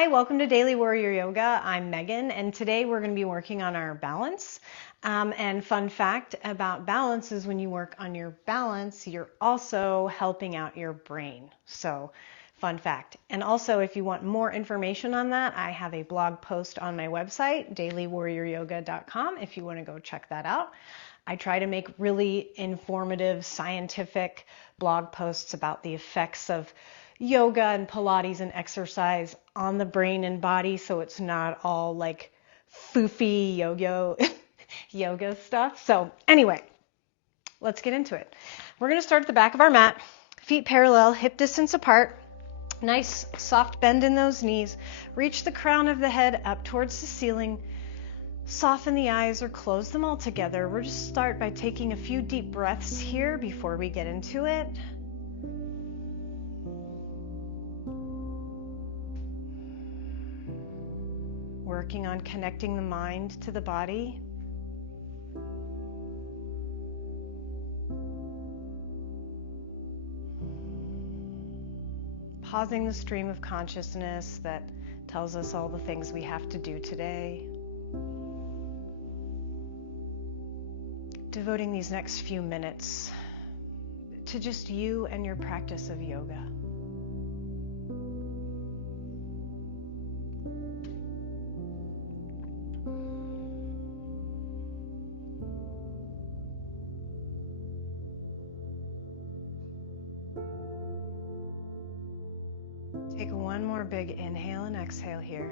Hi, welcome to Daily Warrior Yoga. I'm Megan, and today we're going to be working on our balance. And fun fact about balance is when you work on your balance, you're also helping out your brain. So, fun fact. And also, if you want more information on that, I have a blog post on my website, dailywarrioryoga.com, if you want to go check that out. I try to make really informative, scientific blog posts about the effects of yoga and Pilates and exercise on the brain and body, so it's not all like foofy yoga stuff. So anyway, let's get into it. We're going to start at the back of our mat, feet parallel, hip distance apart. Nice soft bend in those knees. Reach the crown of the head up towards the ceiling. Soften the eyes or close them all together. We'll just start by taking a few deep breaths here before we get into it. Working on connecting the mind to the body. Pausing the stream of consciousness that tells us all the things we have to do today. Devoting these next few minutes to just you and your practice of yoga. Take one more big inhale and exhale here.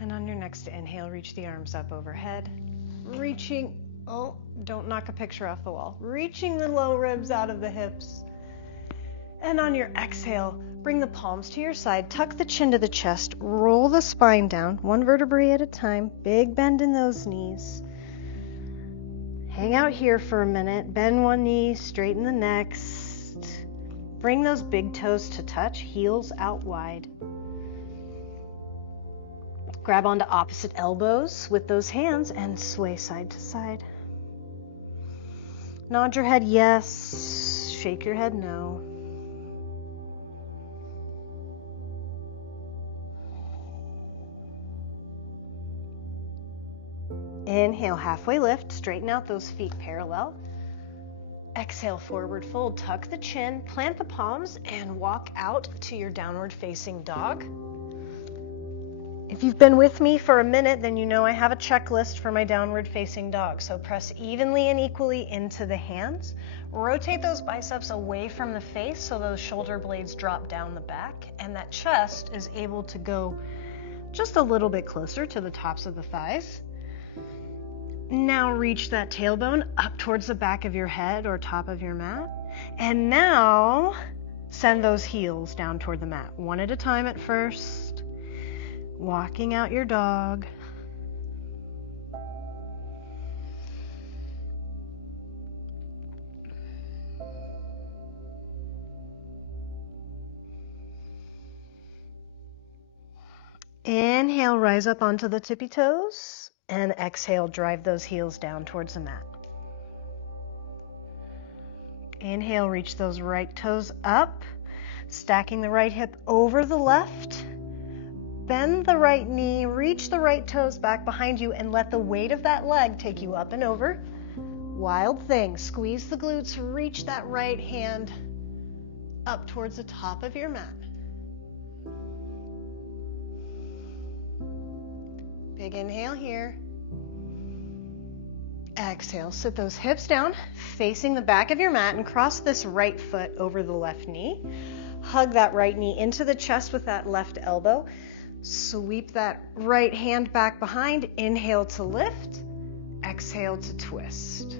And on your next inhale, reach the arms up overhead. Don't knock a picture off the wall. Reaching the low ribs out of the hips. And on your exhale, bring the palms to your side, tuck the chin to the chest, roll the spine down, one vertebrae at a time, big bend in those knees. Hang out here for a minute, bend one knee, straighten the next. Bring those big toes to touch, heels out wide. Grab onto opposite elbows with those hands and sway side to side. Nod your head yes, shake your head no. Inhale, halfway lift, straighten out those feet parallel. Exhale, forward fold, tuck the chin, plant the palms, and walk out to your downward facing dog. If you've been with me for a minute, then you know I have a checklist for my downward facing dog. So press evenly and equally into the hands. Rotate those biceps away from the face so those shoulder blades drop down the back, and that chest is able to go just a little bit closer to the tops of the thighs. Now reach that tailbone up towards the back of your head or top of your mat. And now send those heels down toward the mat, one at a time at first. Walking out your dog. Inhale, rise up onto the tippy toes. And exhale, drive those heels down towards the mat. Inhale, reach those right toes up. Stacking the right hip over the left. Bend the right knee, reach the right toes back behind you, and let the weight of that leg take you up and over. Wild thing. Squeeze the glutes, reach that right hand up towards the top of your mat. Big inhale here. Exhale, sit those hips down, facing the back of your mat, and cross this right foot over the left knee. Hug that right knee into the chest with that left elbow. Sweep that right hand back behind. Inhale to lift. Exhale to twist.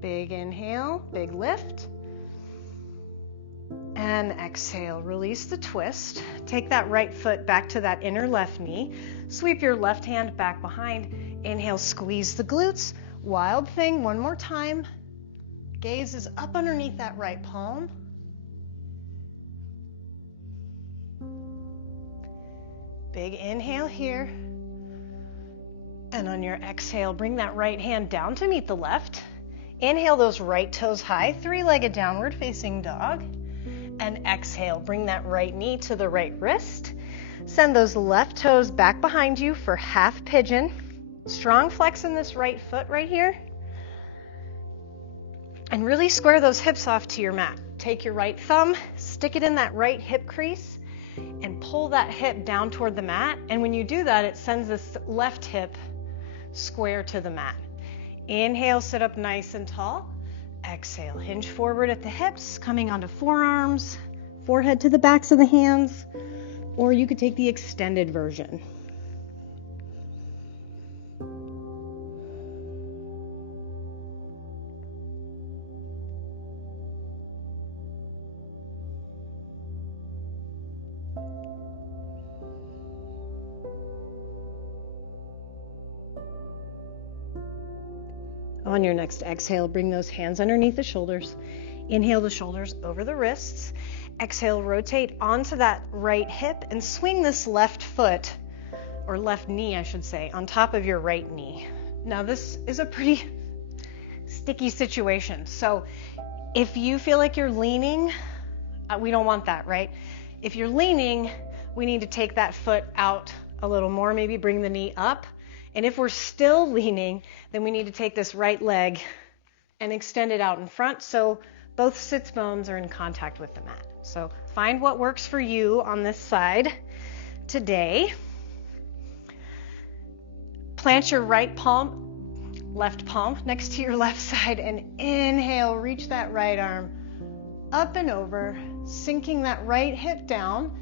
Big inhale, big lift. And exhale, release the twist. Take that right foot back to that inner left knee. Sweep your left hand back behind. Inhale, squeeze the glutes. Wild thing, one more time. Gaze is up underneath that right palm. Big inhale here. And on your exhale, bring that right hand down to meet the left. Inhale those right toes high, three-legged downward facing dog. And exhale, bring that right knee to the right wrist. Send those left toes back behind you for half pigeon. Strong flex in this right foot right here. And really square those hips off to your mat. Take your right thumb, stick it in that right hip crease, and pull that hip down toward the mat. And when you do that, it sends this left hip square to the mat. Inhale, sit up nice and tall. Exhale, hinge forward at the hips, coming onto forearms, forehead to the backs of the hands, or you could take the extended version. On your next exhale, bring those hands underneath the shoulders. Inhale the shoulders over the wrists. Exhale, rotate onto that right hip and swing this left foot, or left knee, I should say, on top of your right knee. Now, this is a pretty sticky situation. So if you feel like you're leaning, we don't want that, right? If you're leaning, we need to take that foot out a little more, maybe bring the knee up. And if we're still leaning, then we need to take this right leg and extend it out in front so both sits bones are in contact with the mat. So find what works for you on this side today. Plant your right palm, left palm next to your left side and inhale, reach that right arm up and over, sinking that right hip down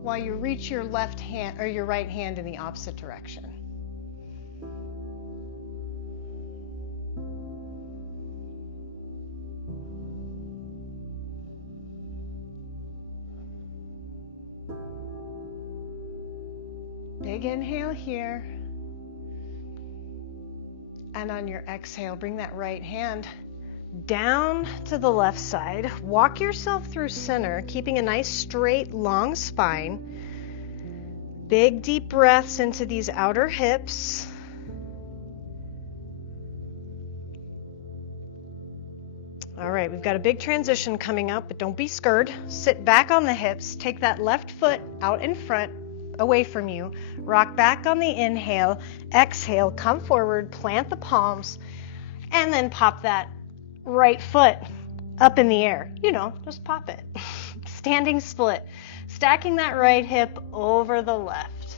while you reach your left hand or your right hand in the opposite direction. Big inhale here. And on your exhale, bring that right hand down to the left side. Walk yourself through center, keeping a nice straight, long spine. Big deep breaths into these outer hips. All right, we've got a big transition coming up, but don't be scared. Sit back on the hips. Take that left foot out in front, away from you. Rock back on the inhale. Exhale, come forward, plant the palms, and then pop that right foot up in the air. You know, just pop it. Standing split. Stacking that right hip over the left.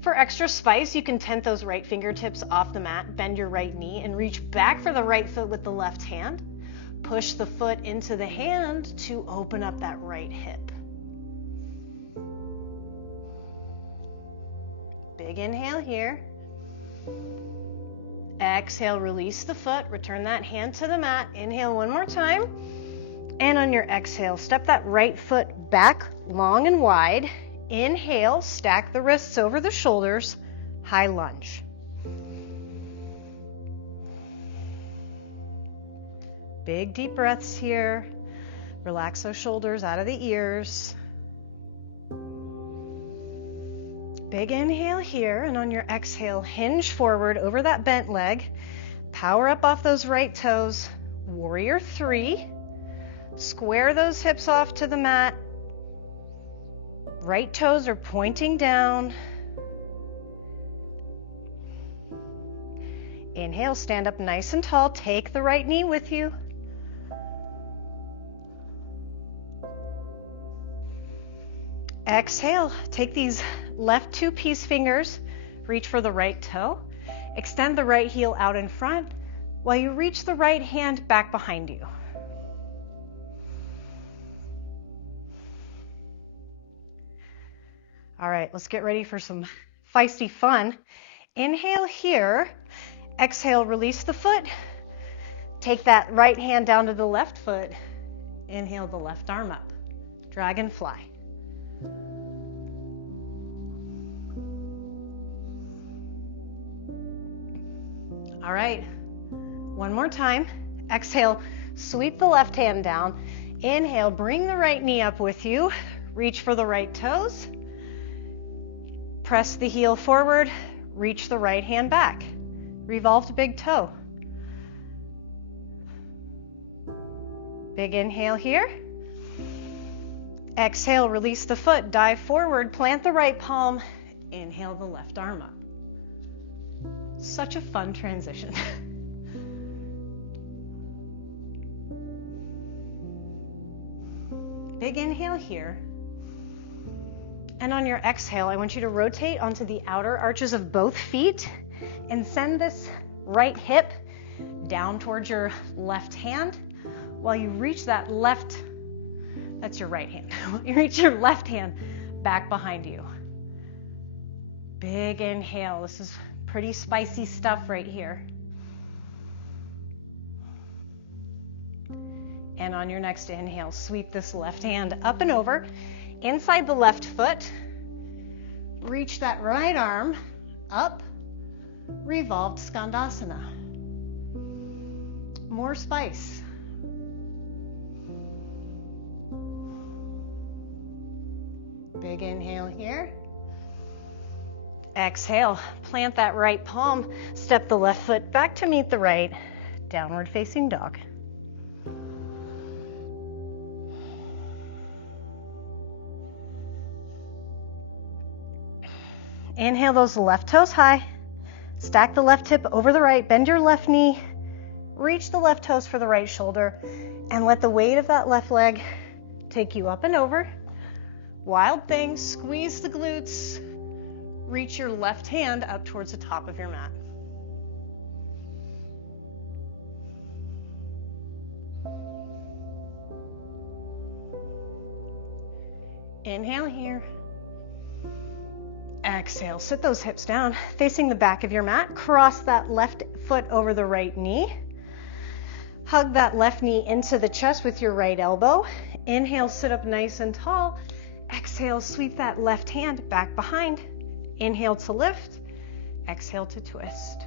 For extra spice, you can tent those right fingertips off the mat, bend your right knee, and reach back for the right foot with the left hand. Push the foot into the hand to open up that right hip. Big inhale here. Exhale, release the foot, return that hand to the mat. Inhale one more time. And on your exhale, step that right foot back long and wide. Inhale, stack the wrists over the shoulders, high lunge. Big deep breaths here. Relax those shoulders out of the ears. Big inhale here, and on your exhale, hinge forward over that bent leg. Power up off those right toes. Warrior 3. Square those hips off to the mat. Right toes are pointing down. Inhale, stand up nice and tall. Take the right knee with you. Exhale, take these left 2 peace fingers, reach for the right toe, extend the right heel out in front while you reach the right hand back behind you. All right, let's get ready for some feisty fun. Inhale here, exhale, release the foot, take that right hand down to the left foot, inhale the left arm up, dragonfly. All right, one more time. Exhale, sweep the left hand down. Inhale, bring the right knee up with you. Reach for the right toes. Press the heel forward. Reach the right hand back. Revolve to big toe. Big inhale here. Exhale, release the foot, dive forward, plant the right palm. Inhale the left arm up. Such a fun transition. Big inhale here. And on your exhale, I want you to rotate onto the outer arches of both feet and send this right hip down towards your left hand while you reach that left, that's your right hand. You reach your left hand back behind you. Big inhale. This is pretty spicy stuff right here. And on your next inhale, sweep this left hand up and over, inside the left foot. Reach that right arm up, revolved Skandasana. More spice. Big inhale here. Exhale, plant that right palm, step the left foot back to meet the right, downward facing dog. Inhale those left toes high. Stack the left hip over the right. Bend your left knee. Reach the left toes for the right shoulder. And let the weight of that left leg take you up and over. Wild thing. Squeeze the glutes. Reach your left hand up towards the top of your mat. Inhale here. Exhale, sit those hips down, facing the back of your mat. Cross that left foot over the right knee. Hug that left knee into the chest with your right elbow. Inhale, sit up nice and tall. Exhale, sweep that left hand back behind. Inhale to lift. Exhale to twist.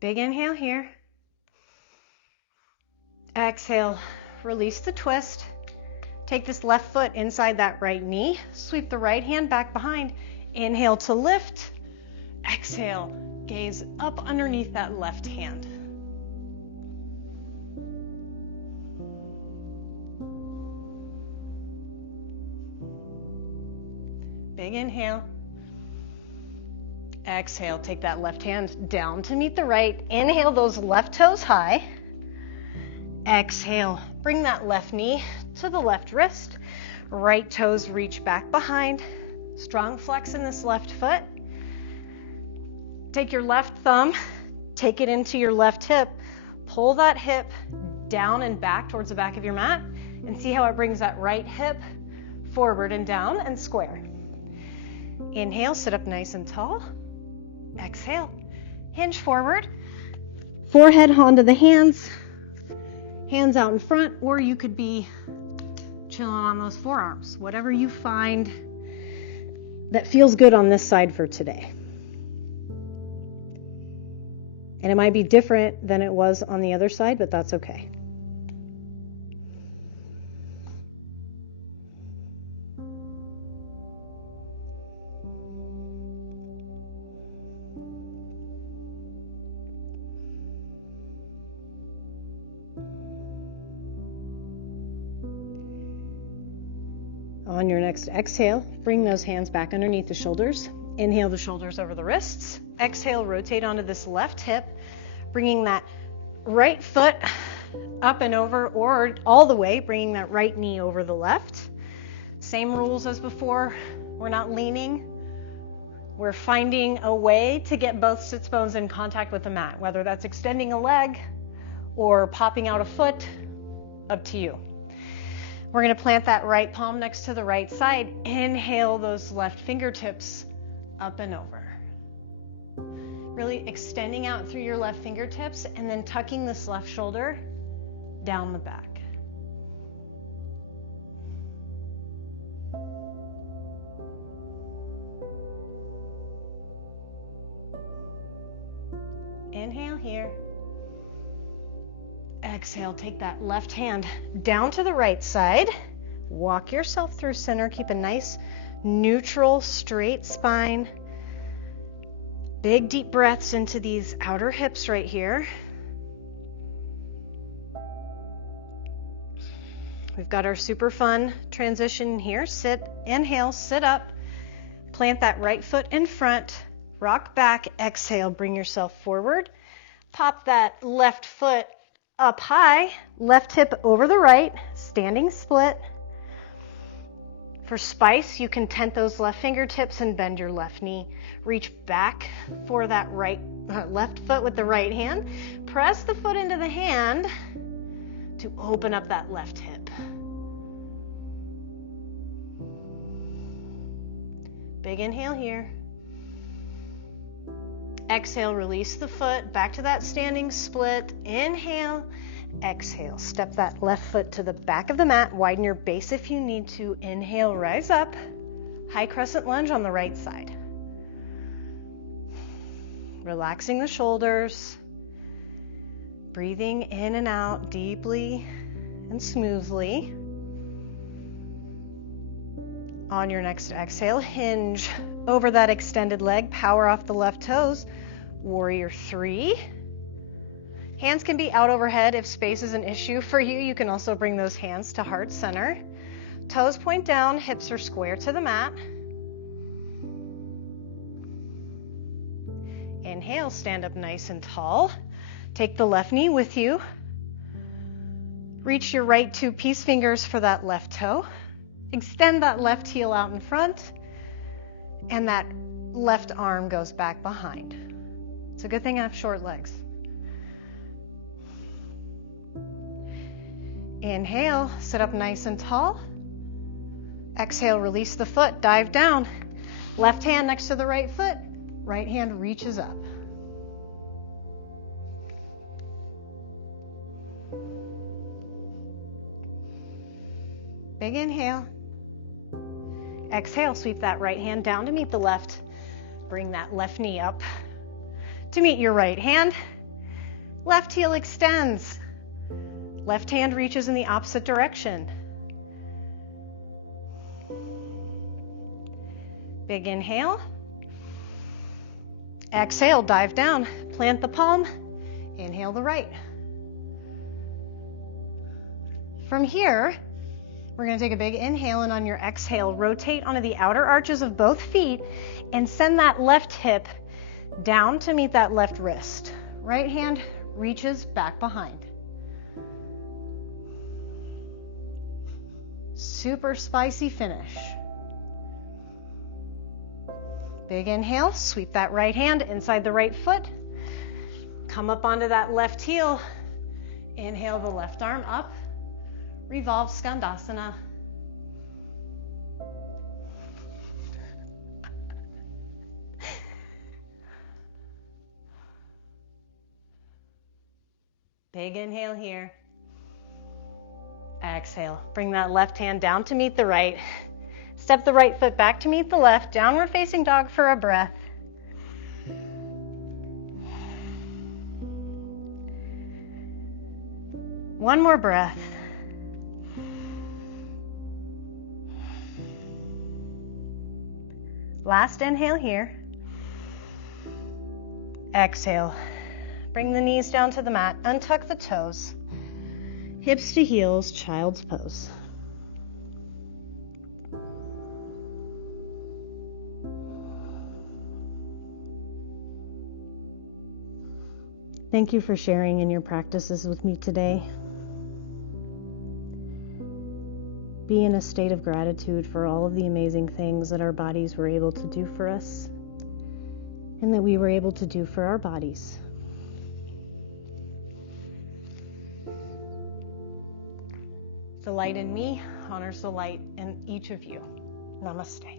Big inhale here. Exhale, release the twist. Take this left foot inside that right knee. Sweep the right hand back behind. Inhale to lift. Exhale, gaze up underneath that left hand. Big inhale. Exhale, take that left hand down to meet the right. Inhale those left toes high. Exhale, bring that left knee to the left wrist. Right toes reach back behind. Strong flex in this left foot. Take your left thumb, take it into your left hip. Pull that hip down and back towards the back of your mat. And see how it brings that right hip forward and down and square. Inhale, sit up nice and tall. Exhale, hinge forward, forehead onto the hands, hands out in front, or you could be chilling on those forearms, whatever you find that feels good on this side for today. And it might be different than it was on the other side, but that's okay. On your next exhale, bring those hands back underneath the shoulders. Inhale the shoulders over the wrists. Exhale, rotate onto this left hip, bringing that right foot up and over, or all the way, bringing that right knee over the left. Same rules as before. We're not leaning. We're finding a way to get both sits bones in contact with the mat, whether that's extending a leg or popping out a foot, up to you. We're going to plant that right palm next to the right side. Inhale those left fingertips up and over. Really extending out through your left fingertips and then tucking this left shoulder down the back. Inhale here. Exhale, take that left hand down to the right side. Walk yourself through center. Keep a nice, neutral, straight spine. Big, deep breaths into these outer hips right here. We've got our super fun transition here. Sit, inhale, sit up. Plant that right foot in front. Rock back, exhale, bring yourself forward. Pop that left foot up high, left hip over the right, standing split. For spice, you can tent those left fingertips and bend your left knee. Reach back for that left foot with the right hand. Press the foot into the hand to open up that left hip. Big inhale here. Exhale, release the foot, back to that standing split. Inhale, exhale. Step that left foot to the back of the mat. Widen your base if you need to. Inhale, rise up. High crescent lunge on the right side. Relaxing the shoulders. Breathing in and out deeply and smoothly. On your next exhale, hinge over that extended leg. Power off the left toes. Warrior 3. Hands can be out overhead. If space is an issue for you, you can also bring those hands to heart center. Toes point down, hips are square to the mat. Inhale, stand up nice and tall. Take the left knee with you. Reach your right 2 peace fingers for that left toe. Extend that left heel out in front. And that left arm goes back behind. It's a good thing I have short legs. Inhale, sit up nice and tall. Exhale, release the foot, dive down. Left hand next to the right foot, right hand reaches up. Big inhale. Exhale, sweep that right hand down to meet the left. Bring that left knee up to meet your right hand. Left heel extends. Left hand reaches in the opposite direction. Big inhale. Exhale, dive down. Plant the palm. Inhale the right. From here, we're going to take a big inhale, and on your exhale, rotate onto the outer arches of both feet and send that left hip down to meet that left wrist. Right hand reaches back behind. Super spicy finish. Big inhale, sweep that right hand inside the right foot. Come up onto that left heel. Inhale the left arm up. Revolve Skandasana. Big inhale here. Exhale. Bring that left hand down to meet the right. Step the right foot back to meet the left. Downward facing dog for a breath. One more breath. Last inhale here. Exhale. Bring the knees down to the mat. Untuck the toes. Hips to heels, child's pose. Thank you for sharing in your practices with me today. Be in a state of gratitude for all of the amazing things that our bodies were able to do for us and that we were able to do for our bodies. The light in me honors the light in each of you. Namaste.